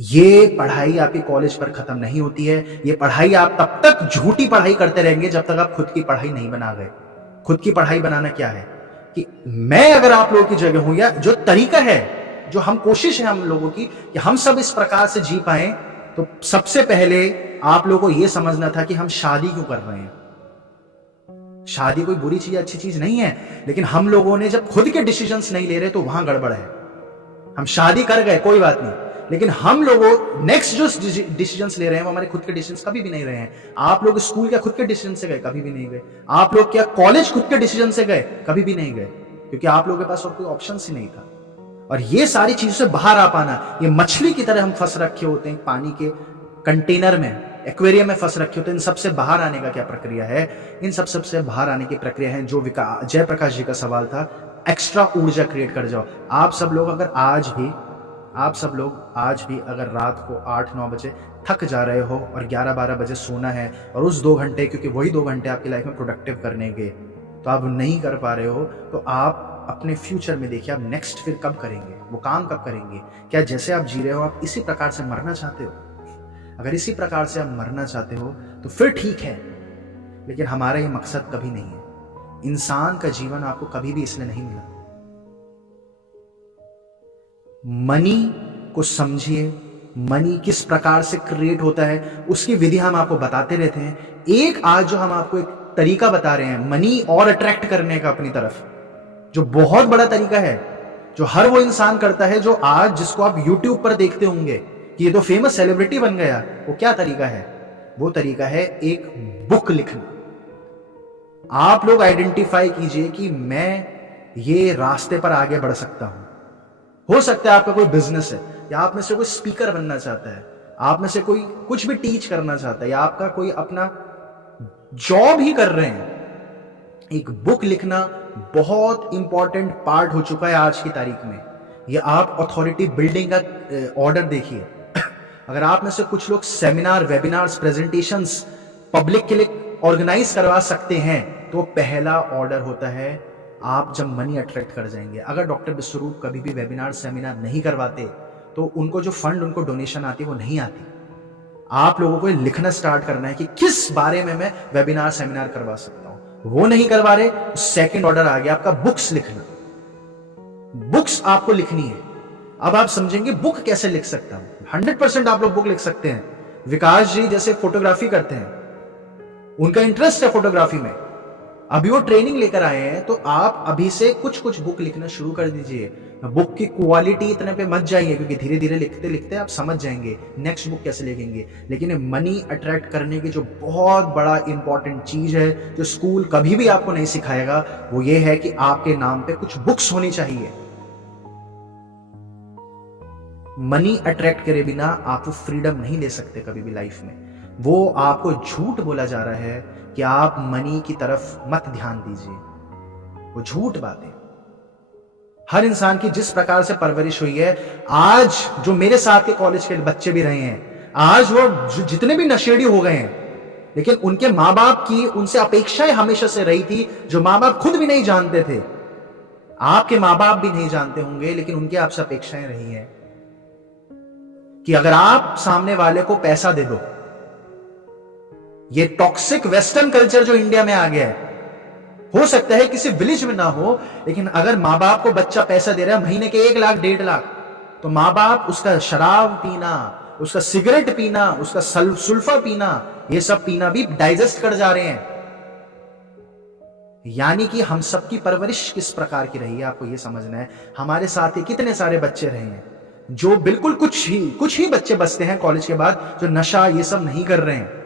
ये पढ़ाई आपकी कॉलेज पर खत्म नहीं होती है। ये पढ़ाई आप तब तक झूठी पढ़ाई करते रहेंगे जब तक आप खुद की पढ़ाई नहीं बना गए। खुद की पढ़ाई बनाना क्या है कि मैं अगर आप लोगों की जगह हूं, या जो तरीका है, जो हम कोशिश है हम लोगों की कि हम सब इस प्रकार से जी पाए, तो सबसे पहले आप लोगों को यह समझना था कि हम शादी क्यों कर रहे हैं। शादी कोई बुरी चीज, अच्छी चीज नहीं है, लेकिन हम लोगों ने जब खुद के डिसीजंस नहीं ले रहे तो वहां गड़बड़ है। हम शादी कर गए कोई बात नहीं, लेकिन हम लोगों नेक्स्ट जो डिसीजंस ले रहे हैं वो हमारे खुद के डिसीजंस कभी भी नहीं रहे हैं। आप लोग स्कूल क्या खुद के डिसीजन से गए? कभी भी नहीं गए। आप लोग क्या कॉलेज खुद के डिसीजन से गए? कभी भी नहीं गए, क्योंकि आप लोगों के पास और कोई ऑप्शन ही नहीं था। और ये सारी चीजों से बाहर आ पाना, ये मछली की तरह हम फंस रखे होते हैं पानी के कंटेनर में, एक्वेरियम में फंस रखे होते हैं। इन सबसे बाहर आने का क्या प्रक्रिया है? इन सबसे बाहर आने की प्रक्रिया है जो जयप्रकाश जी का सवाल था, एक्स्ट्रा ऊर्जा क्रिएट कर जाओ। आप सब लोग आज भी अगर रात को 8-9 बजे थक जा रहे हो और 11-12 बजे सोना है, और उस 2 घंटे, क्योंकि वही 2 घंटे आपकी लाइफ में प्रोडक्टिव करने के, तो आप नहीं कर पा रहे हो, तो आप अपने फ्यूचर में देखिए आप नेक्स्ट फिर कब करेंगे, वो काम कब करेंगे? क्या जैसे आप जी रहे हो आप इसी प्रकार से मरना चाहते हो? अगर इसी प्रकार से आप मरना चाहते हो तो फिर ठीक है, लेकिन हमारा ये मकसद कभी नहीं है। इंसान का जीवन आपको कभी भी इसलिए नहीं मिला। मनी को समझिए, मनी किस प्रकार से क्रिएट होता है उसकी विधि हम आपको बताते रहते हैं। एक आज जो हम आपको एक तरीका बता रहे हैं मनी और अट्रैक्ट करने का अपनी तरफ, जो बहुत बड़ा तरीका है, जो हर वो इंसान करता है जो आज जिसको आप YouTube पर देखते होंगे कि ये तो फेमस सेलिब्रिटी बन गया, वो क्या तरीका है? वो तरीका है एक बुक लिखना। आप लोग आइडेंटिफाई कीजिए कि मैं ये रास्ते पर आगे बढ़ सकता हूं। हो सकता है आपका कोई बिजनेस है, या आप में से कोई स्पीकर बनना चाहता है, आप में से कोई कुछ भी टीच करना चाहता है, या आपका कोई अपना जॉब ही कर रहे हैं। एक बुक लिखना बहुत इंपॉर्टेंट पार्ट हो चुका है आज की तारीख में। ये आप अथॉरिटी बिल्डिंग का ऑर्डर देखिए। अगर आप में से कुछ लोग सेमिनार, वेबिनार्स, प्रेजेंटेशंस पब्लिक के लिए ऑर्गेनाइज करवा सकते हैं, तो पहला ऑर्डर होता है आप जब मनी अट्रैक्ट कर जाएंगे। अगर डॉक्टर विश्वरूप कभी भी वेबिनार, सेमिनार नहीं करवाते तो उनको जो फंड, उनको डोनेशन आती वो नहीं आती। आप लोगों को लिखना स्टार्ट करना है कि किस बारे में मैं वेबिनार, सेमिनार करवा सकता हूं। वो नहीं करवा रहे, सेकंड ऑर्डर आ गया आपका बुक्स लिखना। बुक्स आपको लिखनी है। अब आप समझेंगे बुक कैसे लिख सकता हूं। 100% आप लोग बुक लिख सकते हैं। विकास जी जैसे फोटोग्राफी करते हैं, उनका इंटरेस्ट है फोटोग्राफी में, अभी वो ट्रेनिंग लेकर आए हैं, तो आप अभी से कुछ बुक लिखना शुरू कर दीजिए। बुक की क्वालिटी इतने पे मत जाइए, क्योंकि धीरे धीरे लिखते लिखते आप समझ जाएंगे नेक्स्ट बुक कैसे लिखेंगे। लेकिन मनी अट्रैक्ट करने की जो बहुत बड़ा इंपॉर्टेंट चीज है, जो स्कूल कभी भी आपको नहीं सिखाएगा, वो ये है कि आपके नाम पे कुछ बुक्स होनी चाहिए। मनी अट्रैक्ट करे बिना आप वो फ्रीडम नहीं ले सकते कभी भी लाइफ में। वो आपको झूठ बोला जा रहा है कि आप मनी की तरफ मत ध्यान दीजिए, वो झूठ बात है। हर इंसान की जिस प्रकार से परवरिश हुई है, आज जो मेरे साथ के कॉलेज के बच्चे भी रहे हैं, आज वो जितने भी नशेड़ी हो गए हैं, लेकिन उनके माँ बाप की उनसे अपेक्षाएं हमेशा से रही थी, जो माँ बाप खुद भी नहीं जानते थे। आपके माँ बाप भी नहीं जानते होंगे, लेकिन उनकी आपसे अपेक्षाएं रही है कि अगर आप सामने वाले को पैसा दे दो। ये टॉक्सिक वेस्टर्न कल्चर जो इंडिया में आ गया है, हो सकता है किसी विलेज में ना हो, लेकिन अगर माँ बाप को बच्चा पैसा दे रहा है महीने के 1 लाख 1.5 लाख, तो माँ बाप उसका शराब पीना, उसका सिगरेट पीना, उसका सुल्फा पीना, ये सब पीना भी डाइजेस्ट कर जा रहे हैं। यानी कि हम सबकी परवरिश किस प्रकार की रही है, आपको यह समझना है। हमारे साथ ही कितने सारे बच्चे रहे हैं जो बिल्कुल कुछ ही बच्चे बचते हैं कॉलेज के बाद जो नशा ये सब नहीं कर रहे हैं।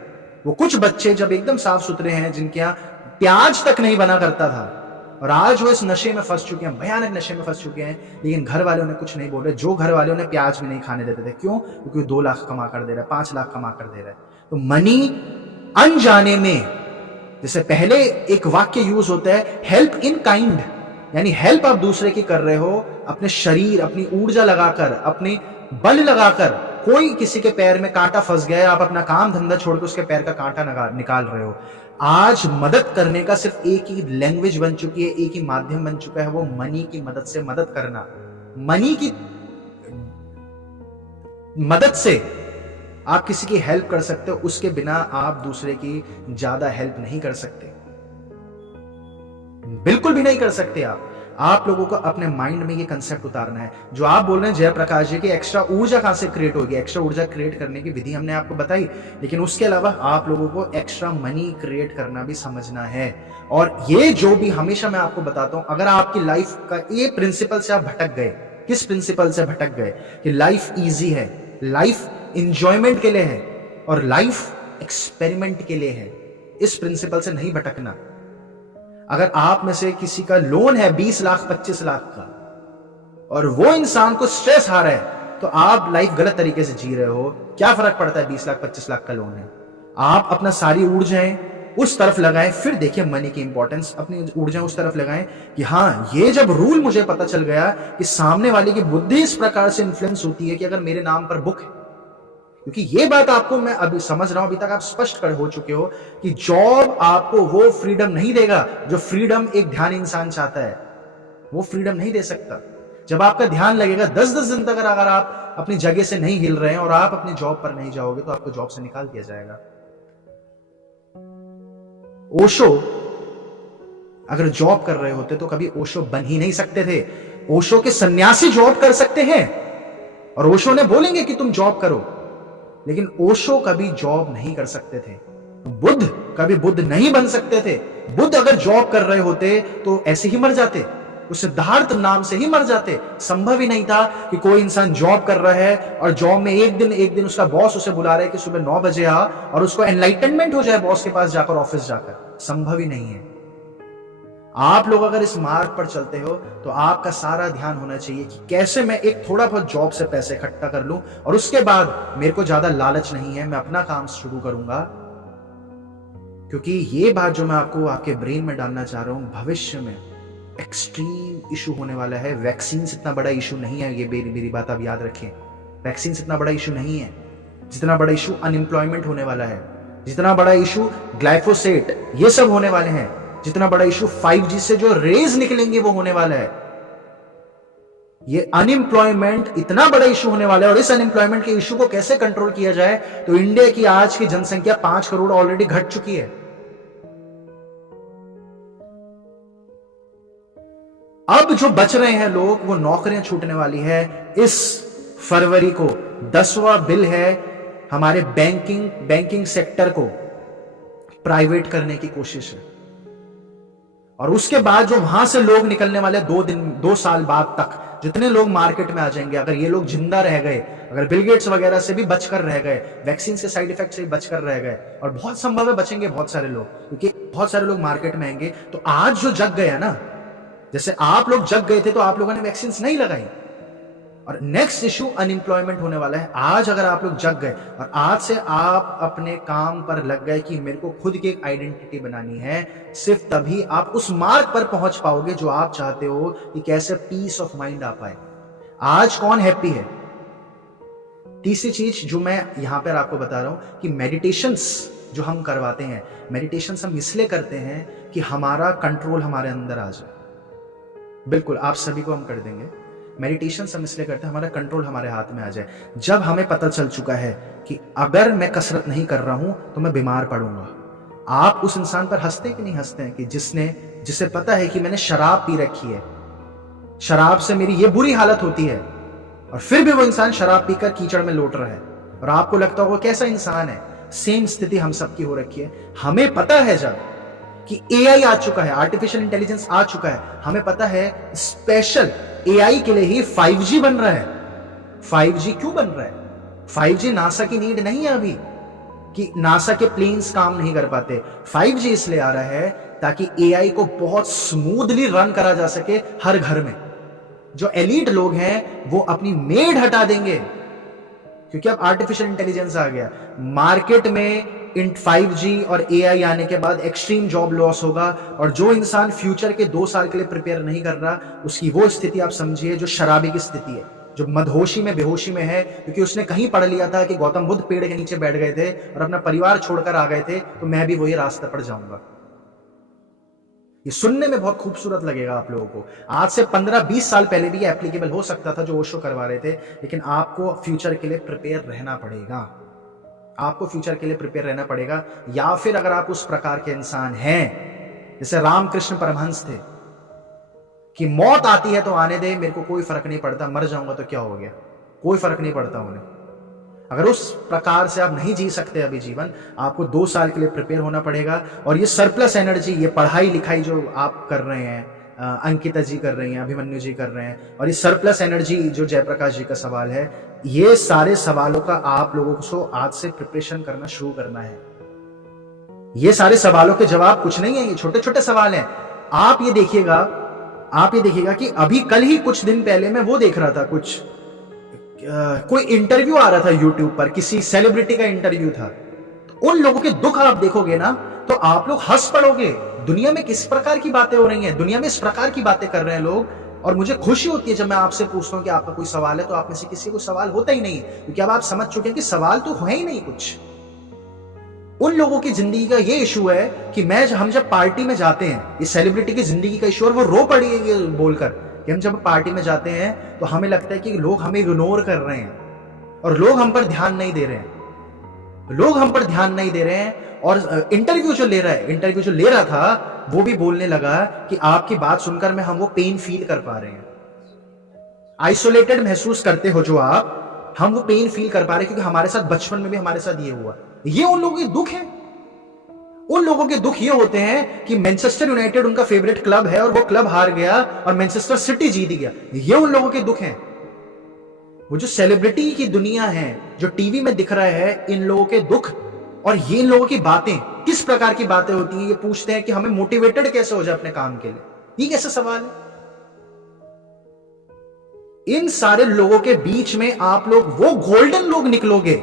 वो कुछ बच्चे जब एकदम साफ सुथरे हैं, जिनके यहाँ प्याज तक नहीं बना करता था, और आज वो इस नशे में फंस चुके हैं, भयानक नशे में फंस चुके हैं, लेकिन घर वाले उन्हें कुछ नहीं बोल रहे। जो घर वाले उन्हें प्याज भी नहीं खाने देते थे, क्यों? क्योंकि 2 लाख कमा कर दे रहा है, 5 लाख कमा कर दे रहा है। तो मनी अनजाने में, जैसे पहले एक वाक्य यूज होता है हेल्प इन काइंड, यानी हेल्प आप दूसरे की कर रहे हो, अपने शरीर, अपनी ऊर्जा लगाकर, अपने बल लगाकर। कोई किसी के पैर में कांटा फंस गया है, आप अपना काम धंधा छोड़कर उसके पैर का कांटा निकाल रहे हो। आज मदद करने का सिर्फ एक ही लैंग्वेज बन चुकी है, एक ही माध्यम बन चुका है, वो मनी की मदद से मदद करना। मनी की मदद से आप किसी की हेल्प कर सकते हो, उसके बिना आप दूसरे की ज्यादा हेल्प नहीं कर सकते, बिल्कुल भी नहीं कर सकते। आप लोगों को अपने माइंड में ये कंसेप्ट उतारना है। जो आप बोल रहे हैं जयप्रकाश जी की एक्स्ट्रा ऊर्जा कहां से क्रिएट होगी, एक्स्ट्रा ऊर्जा क्रिएट करने की विधि हमने आपको बताई, लेकिन उसके अलावा आप लोगों को एक्स्ट्रा मनी क्रिएट करना भी समझना है। और ये जो भी हमेशा मैं आपको बताता हूं, अगर आपकी लाइफ का ये प्रिंसिपल से आप भटक गए, किस प्रिंसिपल से भटक गए कि लाइफ ईजी है, लाइफ इंजॉयमेंट के लिए है और लाइफ एक्सपेरिमेंट के लिए है, इस प्रिंसिपल से नहीं भटकना। अगर आप में से किसी का लोन है 20 लाख 25 लाख का और वो इंसान को स्ट्रेस आ रहा है, तो आप लाइफ गलत तरीके से जी रहे हो। क्या फर्क पड़ता है 20 लाख 25 लाख का लोन है? आप अपना सारी ऊर्जाएं उस तरफ लगाएं, फिर देखिए मनी की इंपॉर्टेंस, अपनी ऊर्जाएं उस तरफ लगाएं कि हाँ, ये जब रूल मुझे पता चल गया कि सामने वाले की बुद्धि इस प्रकार से इन्फ्लुएंस होती है कि अगर मेरे नाम पर बुक है, क्योंकि ये बात आपको मैं अभी समझ रहा हूं, अभी तक आप स्पष्ट कर हो चुके हो कि जॉब आपको वो फ्रीडम नहीं देगा जो फ्रीडम एक ध्यान इंसान चाहता है, वो फ्रीडम नहीं दे सकता। जब आपका ध्यान लगेगा 10-10 दिन तक अगर आप अपनी जगह से नहीं हिल रहे हैं और आप अपनी जॉब पर नहीं जाओगे तो आपको जॉब से निकाल दिया जाएगा। ओशो अगर जॉब कर रहे होते तो कभी ओशो बन ही नहीं सकते थे। ओशो के सन्यासी जॉब कर सकते हैं और ओशो ने बोलेंगे कि तुम जॉब करो, लेकिन ओशो कभी जॉब नहीं कर सकते थे। बुद्ध कभी बुद्ध नहीं बन सकते थे। बुद्ध अगर जॉब कर रहे होते तो ऐसे ही मर जाते, उस सिद्धार्थ नाम से ही मर जाते। संभव ही नहीं था कि कोई इंसान जॉब कर रहा है और जॉब में एक दिन उसका बॉस उसे बुला रहा है कि सुबह 9 बजे आ, और उसको एनलाइटनमेंट हो जाए बॉस के पास जाकर, ऑफिस जाकर। संभव ही नहीं है। आप लोग अगर इस मार्ग पर चलते हो तो आपका सारा ध्यान होना चाहिए कि कैसे मैं एक थोड़ा बहुत जॉब से पैसे इकट्ठा कर लूं और उसके बाद मेरे को ज्यादा लालच नहीं है, मैं अपना काम शुरू करूंगा। क्योंकि ये बात जो मैं आपको आपके ब्रेन में डालना चाह रहा हूं, भविष्य में एक्सट्रीम इशू होने वाला है। वैक्सीन इतना बड़ा इशू नहीं है, ये मेरी बात आप याद रखें। वैक्सीन इतना बड़ा इशू नहीं है जितना बड़ा इशू अनएम्प्लॉयमेंट होने वाला है, जितना बड़ा इशू ग्लाइफोसेट ये सब होने वाले हैं, जितना बड़ा इशू 5G से जो रेज निकलेंगे वो होने वाला है। ये अनएम्प्लॉयमेंट इतना बड़ा इशू होने वाला है। और इस अनएम्प्लॉयमेंट के इशू को कैसे कंट्रोल किया जाए, तो इंडिया की आज की जनसंख्या 5 करोड़ ऑलरेडी घट चुकी है। अब जो बच रहे हैं लोग, वो नौकरियां छूटने वाली है। इस फरवरी को 10वां बिल है हमारे बैंकिंग सेक्टर को प्राइवेट करने की कोशिश है। और उसके बाद जो वहां से लोग निकलने वाले 2 साल बाद तक जितने लोग मार्केट में आ जाएंगे, अगर ये लोग जिंदा रह गए, अगर बिल गेट्स वगैरह से भी बचकर रह गए, वैक्सीन के साइड इफेक्ट से भी बचकर रह गए, और बहुत संभव है बचेंगे बहुत सारे लोग, क्योंकि बहुत सारे लोग मार्केट में आएंगे। तो आज जो जग गया ना, जैसे आप लोग जग गए थे तो आप लोगों ने वैक्सीन नहीं लगाई, और नेक्स्ट इशू अनएम्प्लॉयमेंट होने वाला है। आज अगर आप लोग जग गए और आज से आप अपने काम पर लग गए कि मेरे को खुद की एक आइडेंटिटी बनानी है, सिर्फ तभी आप उस मार्ग पर पहुंच पाओगे जो आप चाहते हो कि कैसे पीस ऑफ माइंड आ पाए। आज कौन हैप्पी है? तीसरी चीज जो मैं यहां पर आपको बता रहा हूं कि मेडिटेशंस जो हम करवाते हैं, मेडिटेशंस हम इसलिए करते हैं कि हमारा कंट्रोल हमारे अंदर आ जाए। बिल्कुल, आप सभी को हम कर देंगे। मेडिटेशन हम इसलिए करते हैं हमारा कंट्रोल हमारे हाथ में आ जाए। जब हमें पता चल चुका है कि अगर मैं कसरत नहीं कर रहा हूं तो मैं बीमार पड़ूंगा, आप उस इंसान पर हंसते कि नहीं हंसते हैं कि जिसे पता है कि मैंने शराब पी रखी है, शराब से मेरी ये बुरी हालत होती है, और फिर भी वो इंसान शराब पीकर कीचड़ में लौट रहा है, और आपको लगता होगा कैसा इंसान है। सेम स्थिति हम सबकी हो रखी है। हमें पता है जब कि एआई आ चुका है, आर्टिफिशियल इंटेलिजेंस आ चुका है, हमें पता है स्पेशल एआई के लिए ही 5G बन रहा है। 5G क्यों बन रहा है? 5G नासा की नीड नहीं है अभी कि नासा के प्लेन्स काम नहीं कर पाते। 5G इसलिए आ रहा है ताकि एआई को बहुत स्मूथली रन करा जा सके हर घर में। जो एलीट लोग हैं वो अपनी मेड हटा देंगे क्योंकि अब आर्टिफिशियल इंटेलिजेंस आ गया मार्केट में। इन 5G और AI आने के बाद एक्सट्रीम जॉब लॉस होगा, और जो इंसान फ्यूचर के 2 साल के लिए प्रिपेयर नहीं कर रहा, उसकी वो स्थिति आप समझिए जो शराबी की स्थिति है, जो मदहोशी में बेहोशी में है, क्योंकि उसने कहीं पढ़ लिया था कि गौतम बुद्ध पेड़ के नीचे बैठ गए थे और अपना परिवार छोड़कर आ गए थे, तो मैं भी वही रास्ते पर जाऊंगा। ये सुनने में बहुत खूबसूरत लगेगा आप लोगों को। आज से 15-20 साल पहले भी ये एप्लीकेबल हो सकता था जो ओशो करवा रहे थे, लेकिन आपको फ्यूचर के लिए प्रिपेयर रहना पड़ेगा। आपको फ्यूचर के लिए प्रिपेयर रहना पड़ेगा। या फिर अगर आप उस प्रकार के इंसान हैं जैसे रामकृष्ण परमहंस थे कि मौत आती है तो आने दे, मेरे को कोई फर्क नहीं पड़ता, मर जाऊंगा तो क्या हो गया, कोई फर्क नहीं पड़ता उन्हें। अगर उस प्रकार से आप नहीं जी सकते अभी जीवन, आपको 2 साल के लिए प्रिपेयर होना पड़ेगा। और ये सरप्लस एनर्जी, ये पढ़ाई लिखाई जो आप कर रहे हैं, अंकिता जी कर रही हैं, अभिमन्यु जी कर रहे हैं, और ये सरप्लस एनर्जी जो जयप्रकाश जी का सवाल है, ये सारे सवालों का आप लोगों को आज से प्रिपरेशन करना शुरू करना है। ये सारे सवालों के जवाब कुछ नहीं है, ये छोटे छोटे सवाल हैं। आप ये देखिएगा कि अभी कल ही कुछ दिन पहले मैं वो देख रहा था, कोई इंटरव्यू आ रहा था यूट्यूब पर, किसी सेलिब्रिटी का इंटरव्यू था। तो उन लोगों के दुख आप देखोगे ना तो आप लोग हंस पड़ोगे। दुनिया में किस प्रकार की बातें हो रही हैं, दुनिया में इस प्रकार की बातें कर रहे हैं लोग। और मुझे खुशी होती है जब मैं आपसे पूछता हूं कि आपका कोई सवाल है, तो आप में से किसी को सवाल होता ही नहीं है, क्योंकि अब आप समझ चुके हैं कि सवाल तो है ही नहीं कुछ। उन लोगों की जिंदगी का ये इशू है कि हम जब पार्टी में जाते हैं, ये सेलिब्रिटी की जिंदगी का इशू, और वो रो पड़ी है ये बोलकर कि हम जब पार्टी में जाते हैं तो हमें लगता है कि लोग हमें इग्नोर कर रहे हैं और लोग हम पर ध्यान नहीं दे रहे हैं। और इंटरव्यू जो ले रहा था वो भी बोलने लगा कि आपकी बात सुनकर हम वो पेन फील कर पा रहे हैं। आइसोलेटेड महसूस करते हो जो आप, हम वो पेन फील कर पा रहे हैं, क्योंकि हमारे साथ बचपन में भी हमारे साथ ये हुआ। ये उन लोगों के दुख है। उन लोगों के दुख ये होते हैं कि मैनचेस्टर यूनाइटेड उनका फेवरेट क्लब है और वो क्लब हार गया और मैनचेस्टर सिटी जीत गया। ये उन लोगों के दुख हैं। वो जो सेलिब्रिटी की दुनिया है, जो टीवी में दिख रहा है, इन लोगों के दुख और ये इन लोगों की बातें किस प्रकार की बातें होती हैं। ये पूछते हैं कि हमें मोटिवेटेड कैसे हो जाए अपने काम के लिए। ये कैसे सवाल है? इन सारे लोगों के बीच में आप लोग वो गोल्डन लोग निकलोगे,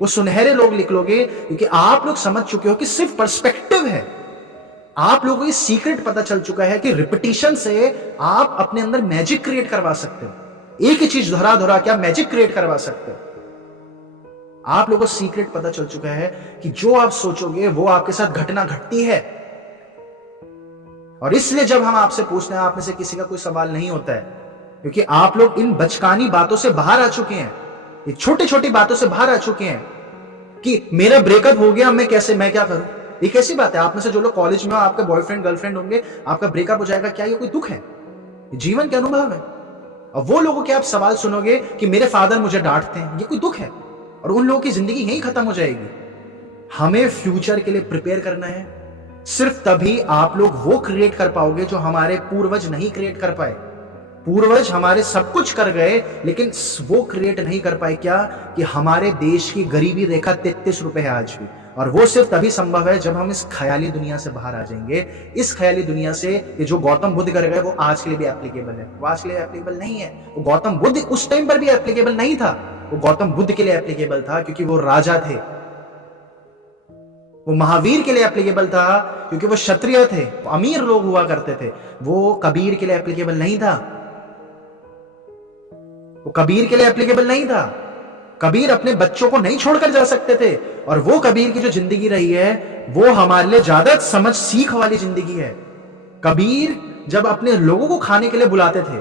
वो सुनहरे लोग निकलोगे, क्योंकि आप लोग समझ चुके हो कि सिर्फ पर्सपेक्टिव है। आप लोगों को ये सीक्रेट पता चल चुका है कि रिपीटिशन से आप अपने अंदर मैजिक क्रिएट करवा सकते हो। एक ही चीज दोहरा दोहरा के आप मैजिक क्रिएट करवा सकते हो। आप लोगों को सीक्रेट पता चल चुका है कि जो आप सोचोगे वो आपके साथ घटना घटती है। और इसलिए जब हम आपसे पूछते हैं, आप में से किसी का कोई सवाल नहीं होता है, क्योंकि आप लोग इन बचकानी बातों से बाहर आ चुके हैं, ये छोटी छोटी बातों से बाहर आ चुके हैं कि मेरा ब्रेकअप हो गया, मैं क्या करूं। ये कैसी बात है? आप में से जो लोग कॉलेज में हो, आपके बॉयफ्रेंड गर्लफ्रेंड होंगे, आपका ब्रेकअप हो जाएगा, क्या ये कोई दुख है? जीवन के अनुभव है। और वो लोगों के आप सवाल सुनोगे कि मेरे फादर मुझे डांटते हैं, ये कोई दुख है? और उन लोगों की जिंदगी यहीं खत्म हो जाएगी। हमें फ्यूचर के लिए प्रिपेयर करना है। सिर्फ तभी आप लोग वो क्रिएट कर पाओगे जो हमारे पूर्वज नहीं क्रिएट कर पाए। पूर्वज हमारे सब कुछ कर गए, लेकिन वो क्रिएट नहीं कर पाए क्या? कि हमारे देश की गरीबी रेखा 33 रुपए है आज भी। और वो सिर्फ तभी संभव है जब हम इस ख्याली दुनिया से बाहर आ जाएंगे। इस ख्याली दुनिया से ये जो गौतम बुद्ध कर गए वो आज के लिए भी एप्लीकेबल है, वो आज के लिए एप्लीकेबल नहीं है। वो गौतम बुद्ध उस टाइम पर भी एप्लीकेबल नहीं था। वो गौतम बुद्ध के लिए एप्लीकेबल था क्योंकि वो राजा थे। वो महावीर के लिए एप्लीकेबल था क्योंकि वो क्षत्रिय थे, वो अमीर लोग हुआ करते थे। वो कबीर के लिए एप्लीकेबल नहीं था। वो कबीर के लिए एप्लीकेबल नहीं था। कबीर अपने बच्चों को नहीं छोड़कर जा सकते थे। और वो कबीर की जो जिंदगी रही है वो हमारे लिए ज्यादा समझ सीख वाली जिंदगी है। कबीर जब अपने लोगों को खाने के लिए बुलाते थे,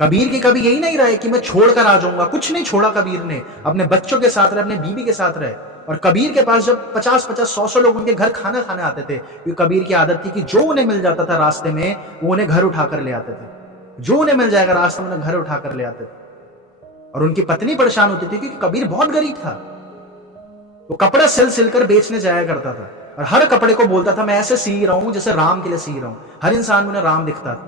कबीर की कभी यही नहीं रहे कि मैं छोड़कर आ जाऊंगा। कुछ नहीं छोड़ा कबीर ने, अपने बच्चों के साथ रहे, अपने बीवी के साथ रहे। और कबीर के पास जब 50-50, 100-100 लोग उनके घर खाना खाने आते थे, क्योंकि कबीर की आदत थी कि जो उन्हें मिल जाता था रास्ते में वो उन्हें घर उठाकर ले आते थे। जो उन्हें मिल जाएगा रास्ते में उन्हें घर उठाकर ले आते थे। और उनकी पत्नी परेशान होती थी क्योंकि कबीर बहुत गरीब था। वो कपड़ा सिलकर बेचने जाया करता था और हर कपड़े को बोलता था मैं ऐसे सी रहा हूं जैसे राम के लिए सी रहा हूं। हर इंसान में उन्हें राम दिखता था।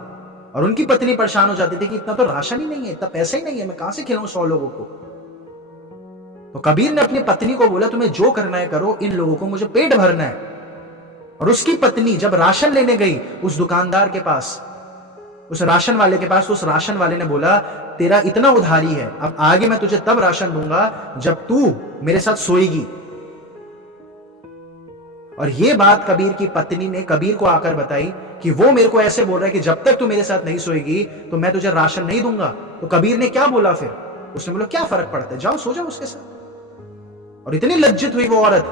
और उनकी पत्नी परेशान हो जाती थी कि इतना तो राशन ही नहीं है, इतना पैसा ही नहीं है, मैं कहां से खिलाऊं 100 लोगों को। तो कबीर ने अपनी पत्नी को बोला तुम्हें जो करना है करो, इन लोगों को मुझे पेट भरना है। और उसकी पत्नी जब राशन लेने गई उस दुकानदार के पास, उस राशन वाले के पास, उस राशन वाले ने बोला तेरा इतना उधारी है, अब आगे मैं तुझे तब राशन दूंगा जब तू मेरे साथ सोएगी। और ये बात कबीर की पत्नी ने कबीर को आकर बताई कि वो मेरे को ऐसे बोल रहा है कि जब तक तू मेरे साथ नहीं सोएगी तो मैं तुझे राशन नहीं दूंगा। तो कबीर ने क्या बोला फिर? उसने बोला क्या फर्क पड़ता है, जाओ सो जाओ उसके साथ। और इतनी लज्जित हुई वो औरत,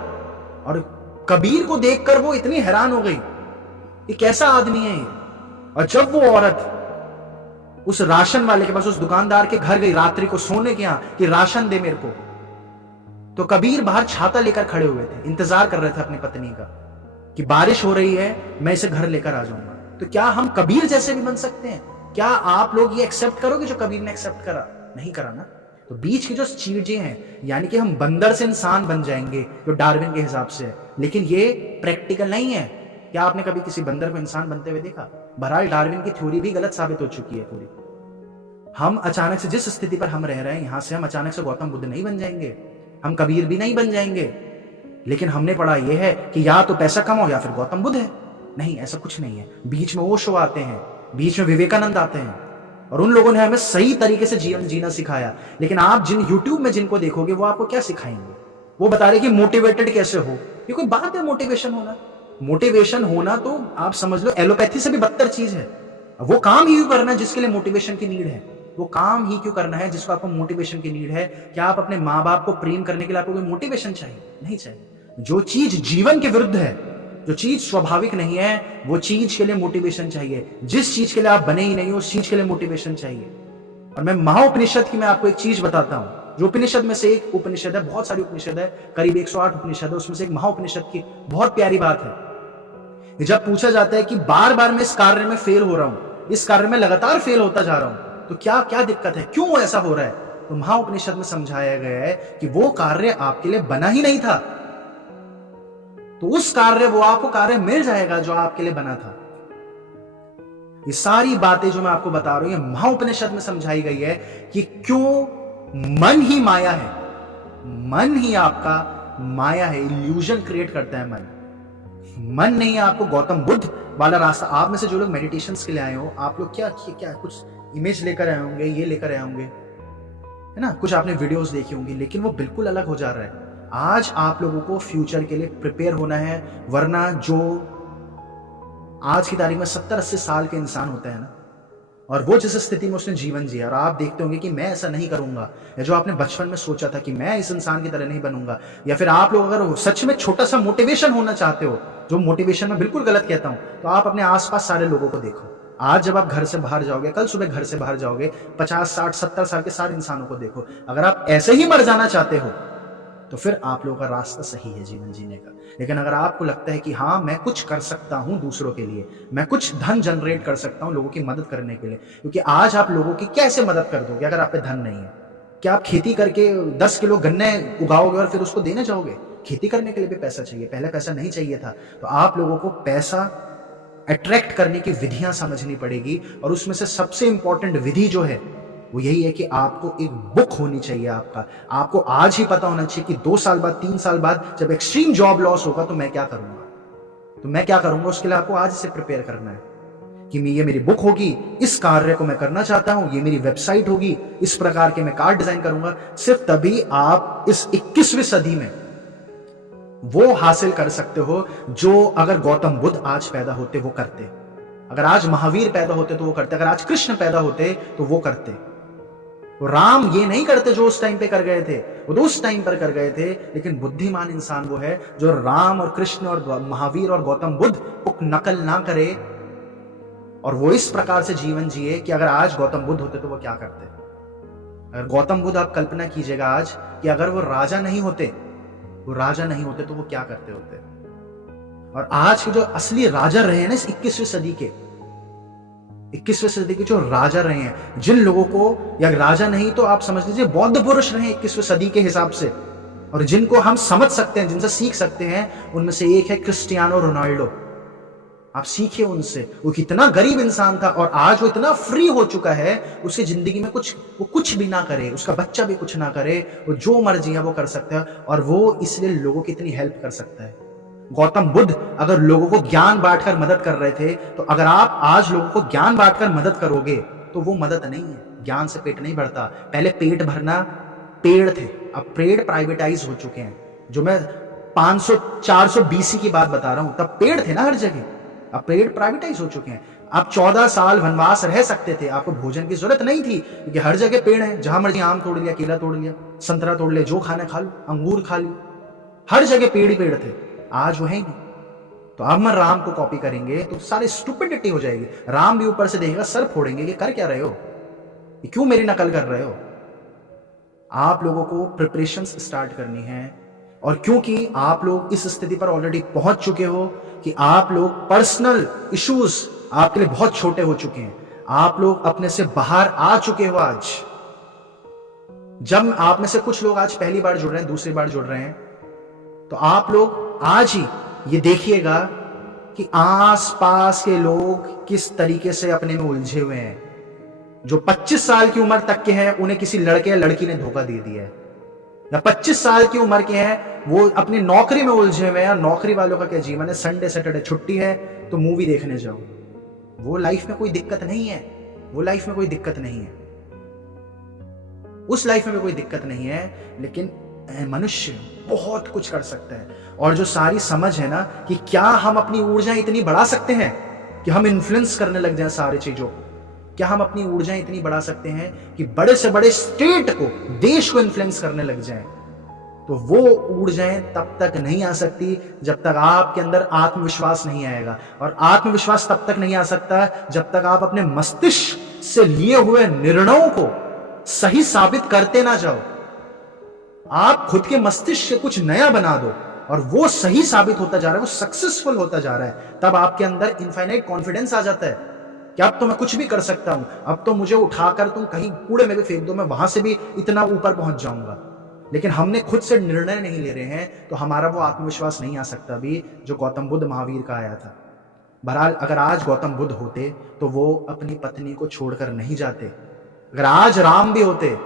और कबीर को देखकर वो इतनी हैरान हो गई ये कैसा आदमी है ये? और जब वो औरत उस राशन वाले के पास, उस दुकानदार के घर गई रात्रि को सोने के यहां कि राशन दे मेरे को, तो कबीर बाहर छाता लेकर खड़े हुए थे, इंतजार कर रहे थे अपनी पत्नी का कि बारिश हो रही है, मैं इसे घर लेकर आ जाऊंगा। तो क्या हम कबीर जैसे भी बन सकते हैं? क्या आप लोग ये एक्सेप्ट करोगे जो कबीर ने एक्सेप्ट करा? नहीं करा ना। तो बीच की जो चीजें हैं, यानी कि हम बंदर से इंसान बन जाएंगे जो डार्विन के हिसाब से है, लेकिन ये प्रैक्टिकल नहीं है। क्या आपने कभी किसी बंदर को इंसान बनते हुए देखा? बहरहाल डार्विन की थ्योरी भी गलत साबित हो चुकी है पूरी। हम अचानक से जिस स्थिति पर हम रह रहे हैं, यहां से हम अचानक से गौतम बुद्ध नहीं बन जाएंगे, हम कबीर भी नहीं बन जाएंगे। लेकिन हमने पढ़ा यह है कि या तो पैसा कमाओ या फिर गौतम बुद्ध है। नहीं, ऐसा कुछ नहीं है। बीच में ओशो आते हैं, बीच में विवेकानंद आते हैं, और उन लोगों ने हमें सही तरीके से जीवन जीना सिखाया। लेकिन आप जिन यूट्यूब में जिनको देखोगे वो आपको क्या सिखाएंगे? वो बता रहे कि मोटिवेटेड कैसे हो। ये कोई बात है मोटिवेशन होना? मोटिवेशन होना तो आप समझ लो एलोपैथी से भी बदतर चीज है। वो काम ही क्यों करना है जिसके लिए मोटिवेशन की नीड है? वो काम ही क्यों करना है जिसको आपको मोटिवेशन की नीड है? क्या आप अपने माँ बाप को प्रेम करने के लिए आपको कोई मोटिवेशन चाहिए? नहीं चाहिए। जो चीज जीवन के विरुद्ध है, जो चीज स्वाभाविक नहीं है, वो चीज के लिए मोटिवेशन चाहिए। जिस चीज के लिए आप बने ही नहीं हो, उस चीज के लिए मोटिवेशन चाहिए। और मैं महाउपनिषद की मैं आपको एक चीज बताता हूं, जो उपनिषद में से एक उपनिषद है, बहुत सारी उपनिषद है, करीब 108 उपनिषद है, उसमें से एक महाउपनिषद की बहुत प्यारी बात है। जब पूछा जाता है कि बार बार मैं इस कार्य में फेल हो रहा हूं, इस कार्य में लगातार फेल होता जा रहा हूं, तो क्या क्या दिक्कत है, क्यों ऐसा हो रहा है? तो महाउपनिषद में समझाया गया है कि वो कार्य आपके लिए बना ही नहीं था, तो उस कार्य, वो आपको कार्य मिल जाएगा जो आपके लिए बना था। ये सारी बातें जो मैं आपको बता रहा हूं, ये महाउपनिषद में समझाई गई है कि क्यों मन ही माया है। मन ही आपका माया है, इल्यूजन क्रिएट करता है मन। मन नहीं है आपको गौतम बुद्ध वाला रास्ता। आप में से जो लोग मेडिटेशन के लिए आए हो, आप लोग क्या क्या कुछ इमेज लेकर आए होंगे, ये लेकर आए होंगे, है ना, कुछ आपने वीडियोस देखी होंगी, लेकिन वो बिल्कुल अलग हो जा रहा है। आज आप लोगों को फ्यूचर के लिए प्रिपेयर होना है, वरना जो आज की तारीख में 70-80 साल के इंसान होते हैं ना, और वो जिस स्थिति में उसने जीवन जिया, और आप देखते होंगे कि मैं ऐसा नहीं करूंगा, या जो आपने बचपन में सोचा था कि मैं इस इंसान की तरह नहीं बनूंगा, या फिर आप लोग अगर सच में छोटा सा मोटिवेशन होना चाहते हो, जो मोटिवेशन में बिल्कुल गलत कहता हूं, तो आप अपने आसपास सारे लोगों को देखो। आज जब आप घर से बाहर जाओगे, कल सुबह घर से बाहर जाओगे, 50, 60, 70 साल के सारे इंसानों को देखो। अगर आप ऐसे ही मर जाना चाहते हो तो फिर आप लोगों का रास्ता सही है जीवन जीने का। लेकिन अगर आपको लगता है कि हाँ, मैं कुछ कर सकता हूं दूसरों के लिए, मैं कुछ धन जनरेट कर सकता हूं लोगों की मदद करने के लिए, क्योंकि आज आप लोगों की कैसे मदद कर दोगे अगर आप पे धन नहीं है? क्या आप खेती करके 10 किलो गन्ने उगाओगे और फिर उसको देने जाओगे? खेती करने के लिए भी पैसा चाहिए, पहले पैसा नहीं चाहिए था। तो आप लोगों को पैसा अट्रैक्ट करने की विधियां समझनी पड़ेगी, और उसमें से सबसे इंपॉर्टेंट विधि जो है वो यही है कि आपको एक बुक होनी चाहिए। आपको आज ही पता होना चाहिए कि 2 साल बाद, 3 साल बाद जब एक्सट्रीम जॉब लॉस होगा तो मैं क्या करूंगा। उसके लिए आपको आज से प्रिपेयर करना है कि ये मेरी बुक होगी, इस कार्य को मैं करना चाहता हूं, ये मेरी वेबसाइट होगी, इस प्रकार के मैं कार्ड डिजाइन करूंगा। सिर्फ तभी आप इस 21वीं सदी में वो हासिल कर सकते हो जो अगर गौतम बुद्ध आज पैदा होते वो करते, अगर आज महावीर पैदा होते तो वो करते, अगर आज कृष्ण पैदा होते तो वो करते। राम ये नहीं करते जो उस टाइम पे कर गए थे, वो तो उस टाइम पर कर गए थे। लेकिन बुद्धिमान इंसान वो है जो राम और कृष्ण और महावीर और गौतम बुद्ध को नकल ना करे, और वो इस प्रकार से जीवन जिए कि अगर आज गौतम बुद्ध होते तो वो क्या करते। अगर गौतम बुद्ध, आप कल्पना कीजिएगा आज कि अगर वो राजा नहीं होते तो वो क्या करते होते। और आज के जो असली राजा रहे हैं ना इस 21वीं सदी के जो राजा रहे हैं, जिन लोगों को, या राजा नहीं तो आप समझ लीजिए बौद्ध पुरुष रहे 21वीं सदी के हिसाब से, और जिनको हम समझ सकते हैं, जिनसे सीख सकते हैं, उनमें से एक है क्रिस्टियानो रोनाल्डो। आप सीखिए उनसे। वो कितना गरीब इंसान था और आज वो इतना फ्री हो चुका है, उसकी जिंदगी में वो कुछ भी ना करे, उसका बच्चा भी कुछ ना करे, वो जो मर्जी है वो कर सकता है, और वो इसलिए लोगों की इतनी हेल्प कर सकता है। गौतम बुद्ध अगर लोगों को ज्ञान बांटकर मदद कर रहे थे, तो अगर आप आज लोगों को ज्ञान बांटकर मदद करोगे तो वो मदद नहीं है। ज्ञान से पेट नहीं भरता। पहले पेट भरना पेड़ थे, अब पेड़ प्राइवेटाइज हो चुके हैं। जो मैं 500-400 BC की बात बता रहा हूं, तब पेड़ थे ना हर जगह, अब पेड़ प्राइवेटाइज हो चुके हैं। आप 14 साल वनवास रह सकते थे, आपको भोजन की जरूरत नहीं थी, क्योंकि हर जगह पेड़ है। जहां मर्जी आम तोड़ लिया, केला तोड़ लिया, संतरा तोड़ लिया, जो खाना खा लो, अंगूर खा लो, हर जगह पेड़ ही पेड़ थे। आज वो है नहीं। तो अब हम राम को कॉपी करेंगे तो सारी स्टुपिडिटी हो जाएगी। राम भी ऊपर से देखेगा, सर फोड़ेंगे कि कर क्या रहे हो, ये क्यों मेरी नकल कर रहे हो। आप लोगों को प्रिपरेशंस स्टार्ट करनी है, और क्योंकि आप लोग इस स्थिति पर ऑलरेडी पहुंच चुके हो कि आप लोग पर्सनल इश्यूज आपके लिए बहुत छोटे हो चुके हैं, आप लोग अपने से बाहर आ चुके हो। आज जब आप में से कुछ लोग आज पहली बार जुड़ रहे हैं, दूसरी बार जुड़ रहे हैं, तो आप लोग आज ही ये देखिएगा कि आसपास के लोग किस तरीके से अपने में उलझे हुए हैं। जो 25 साल की उम्र तक के हैं उन्हें किसी लड़के या लड़की ने धोखा दे दिया है, या 25 साल की उम्र के हैं वो अपनी नौकरी में उलझे हुए हैं। नौकरी वालों का क्या जीवन है, संडे सैटरडे छुट्टी है तो मूवी देखने जाओ। वो लाइफ में कोई दिक्कत नहीं है, वो लाइफ में कोई दिक्कत नहीं है, उस लाइफ में कोई दिक्कत नहीं है। लेकिन मनुष्य बहुत कुछ कर सकता है, और जो सारी समझ है ना कि क्या हम अपनी ऊर्जा इतनी बढ़ा सकते हैं कि हम इन्फ्लुएंस करने लग जाएं सारी चीजों को। क्या हम अपनी ऊर्जा इतनी बढ़ा सकते हैं कि बड़े से बड़े स्टेट को, देश को इन्फ्लुएंस करने लग जाएं। तो वो ऊर्जाएं तब तक नहीं आ सकती जब तक आपके अंदर आत्मविश्वास नहीं आएगा, और आत्मविश्वास तब तक नहीं आ सकता जब तक आप अपने मस्तिष्क से लिए हुए निर्णयों को सही साबित करते ना जाओ। आप खुद के मस्तिष्क से कुछ नया बना दो और वो सही साबित होता जा रहा है, वो सक्सेसफुल होता जा रहा है, तब आपके अंदर इनफाइनाइट कॉन्फिडेंस आ जाता है कि अब तो मैं कुछ भी कर सकता हूं, अब तो मुझे उठाकर तुम कहीं कूड़े में भी फेंक दो, मैं वहां से भी इतना ऊपर पहुंच जाऊंगा। लेकिन हमने खुद से निर्णय नहीं ले रहे हैं, तो हमारा वो आत्मविश्वास नहीं आ सकता भी जो गौतम बुद्ध महावीर का आया था। बहरहाल अगर आज गौतम बुद्ध होते तो वो अपनी पत्नी को छोड़कर नहीं जाते। अगर आज राम भी होते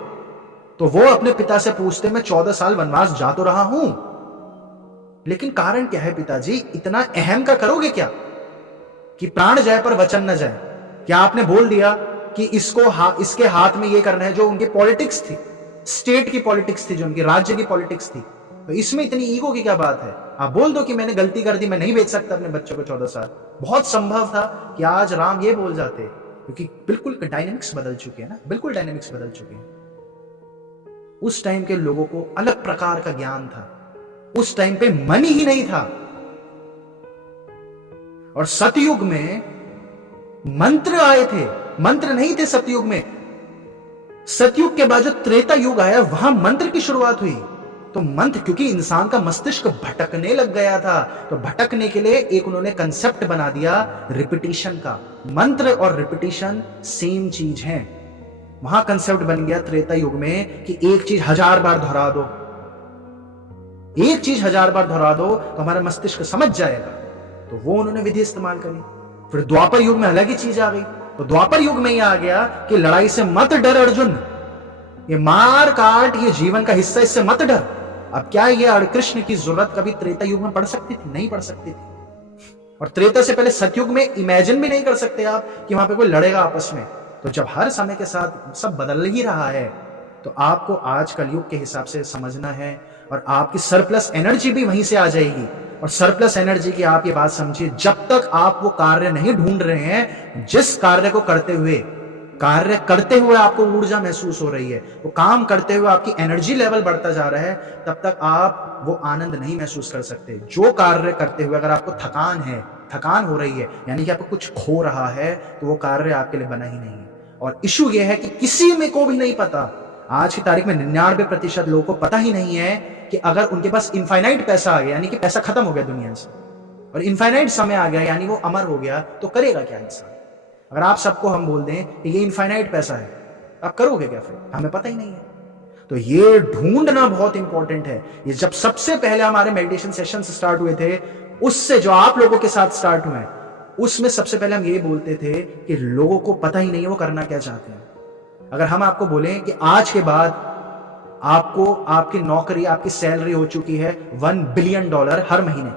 तो वो अपने पिता से पूछते, मैं 14 साल वनवास जा तो रहा हूं, लेकिन कारण क्या है पिताजी, इतना अहम का करोगे क्या कि प्राण जाए पर वचन न जाए। क्या आपने बोल दिया कि इसके हाथ में ये करना है, जो उनकी पॉलिटिक्स थी, स्टेट की पॉलिटिक्स थी, जो उनकी राज्य की पॉलिटिक्स थी, तो इसमें इतनी ईगो की क्या बात है। आप बोल दो कि मैंने गलती कर दी, मैं नहीं बेच सकता अपने बच्चों को 14 साल। बहुत संभव था कि आज राम ये बोल जाते, क्योंकि बिल्कुल डायनेमिक्स बदल चुके हैं ना, बिल्कुल डायनेमिक्स बदल चुके हैं। उस टाइम के लोगों को अलग प्रकार का ज्ञान था, उस टाइम पे मनी ही नहीं था। और सतयुग में मंत्र आए थे, मंत्र नहीं थे सतयुग में। सतयुग के बाद जो त्रेता युग आया वहां मंत्र की शुरुआत हुई। तो मंत्र, क्योंकि इंसान का मस्तिष्क भटकने लग गया था, तो भटकने के लिए एक उन्होंने कंसेप्ट बना दिया रिपीटिशन का। मंत्र और रिपीटिशन सेम चीज है। वहां कंसेप्ट बन गया त्रेता युग में कि एक चीज 1000 बार दोहरा दो, एक चीज 1000 बार दोहरा दो तो हमारा मस्तिष्क समझ जाएगा। तो वो उन्होंने विधि इस्तेमाल करी। फिर द्वापर युग में अलग ही चीज आ गई। तो द्वापर युग में यह आ गया कि लड़ाई से मत डर अर्जुन, ये मार काट ये जीवन का हिस्सा, इससे मत डर। अब क्या ये कृष्ण की जरूरत कभी त्रेता युग में पड़ सकती थी? नहीं पड़ सकती थी। और त्रेता से पहले सतयुग में इमेजिन भी नहीं कर सकते आप कि वहां पे कोई लड़ेगा आपस में। तो जब हर समय के साथ सब बदल ही रहा है, तो आपको आज कलयुग के हिसाब से समझना है, और आपकी सरप्लस एनर्जी भी वहीं से आ जाएगी। और सरप्लस एनर्जी की आप ये बात समझिए, जब तक आप वो कार्य नहीं ढूंढ रहे हैं, जिस कार्य को करते हुए आपको ऊर्जा महसूस हो रही है, वो काम करते हुए आपकी एनर्जी लेवल बढ़ता जा रहा है, तब तक आप वो आनंद नहीं महसूस कर सकते। जो कार्य करते हुए अगर आपको थकान हो रही है, यानी कि आपको कुछ खो रहा है, तो वो कार्य आपके लिए बना ही नहीं है। और इशू ये है कि किसी में को भी नहीं पता, आज की तारीख में 99% लोगों को पता ही नहीं है कि अगर उनके पास इनफाइनाइट पैसा आ गया, यानी कि पैसा खत्म हो गया दुनिया से, और इनफाइनाइट समय आ गया, यानी वो अमर हो गया, तो करेगा क्या इंसान। अगर आप सबको हम बोल दें कि ये इनफाइनाइट पैसा है, आप करोगे क्या? फिर हमें पता ही नहीं है। तो ये ढूंढना बहुत इंपॉर्टेंट है। ये जब सबसे पहले हमारे मेडिटेशन सेशन स्टार्ट हुए थे, उससे जो आप लोगों के साथ स्टार्ट हुए, उसमें सबसे पहले हम ये बोलते थे कि लोगों को पता ही नहीं है वो करना क्या चाहते हैं। अगर हम आपको बोलें कि आज के बाद आपको आपकी नौकरी, आपकी सैलरी हो चुकी है $1 बिलियन हर महीने,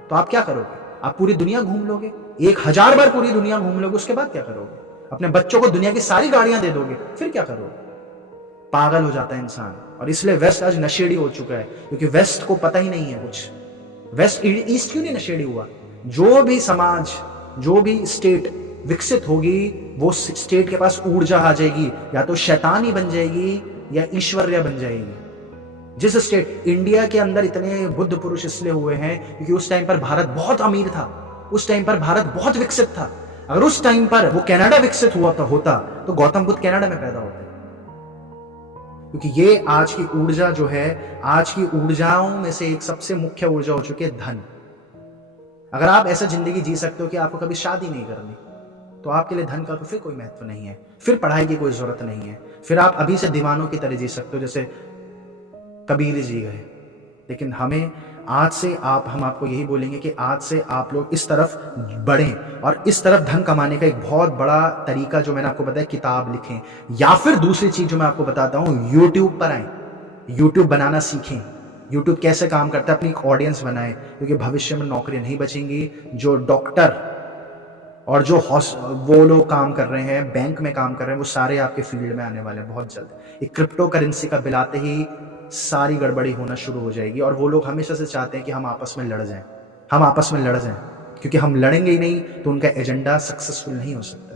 तो आप क्या करोगे? आप पूरी दुनिया घूम लोगे, 1000 बार पूरी दुनिया घूम लोगे, उसके बाद क्या करोगे? अपने बच्चों को दुनिया की सारी गाड़ियां दे दोगे, फिर क्या करोगे? पागल हो जाता है इंसान। और इसलिए वेस्ट आज नशेड़ी हो चुका है, क्योंकि वेस्ट को पता ही नहीं है कुछ। वेस्ट ईस्ट क्यों नहीं नशेड़ी हुआ? जो भी समाज, जो भी स्टेट विकसित होगी, वो स्टेट के पास ऊर्जा आ जाएगी, या तो शैतानी बन जाएगी या ईश्वर्य बन जाएगी। जिस स्टेट, इंडिया के अंदर इतने बुद्ध पुरुष इसलिए हुए हैं क्योंकि उस टाइम पर भारत बहुत अमीर था, उस टाइम पर भारत बहुत विकसित था। अगर उस टाइम पर वो कनाडा विकसित हुआ होता तो गौतम बुद्ध कनाडा में पैदा होते। क्योंकि ये आज की ऊर्जा जो है, आज की ऊर्जाओं में से एक सबसे मुख्य ऊर्जा हो चुकी है धन। अगर आप ऐसा जिंदगी जी सकते हो कि आपको कभी शादी नहीं करनी, तो आपके लिए धन का तो फिर कोई महत्व नहीं है, फिर पढ़ाई की कोई जरूरत नहीं है, फिर आप अभी से दीवानों की तरह जी सकते हो जैसे कबीर जी गए। लेकिन हमें आज से हम आपको यही बोलेंगे कि आज से आप लोग इस तरफ बढ़ें और इस तरफ धन कमाने का एक बहुत बड़ा तरीका जो मैंने आपको बताया, किताब लिखें, या फिर दूसरी चीज जो मैं आपको बताता हूं, यूट्यूब पर आए, यूट्यूब बनाना सीखें। यूट्यूब कैसे काम करता है, अपनी एक ऑडियंस बनाए, क्योंकि भविष्य में नौकरियां नहीं बचेंगी। जो डॉक्टर और जो वो लोग काम कर रहे हैं, बैंक में काम कर रहे हैं, वो सारे आपके फील्ड में आने वाले हैं बहुत जल्द। एक क्रिप्टो करेंसी का बिल आते ही सारी गड़बड़ी होना शुरू हो जाएगी। और वो लोग हमेशा से चाहते हैं कि हम आपस में लड़ जाएं, हम आपस में लड़ जाएं, क्योंकि हम लड़ेंगे ही नहीं तो उनका एजेंडा सक्सेसफुल नहीं हो सकता।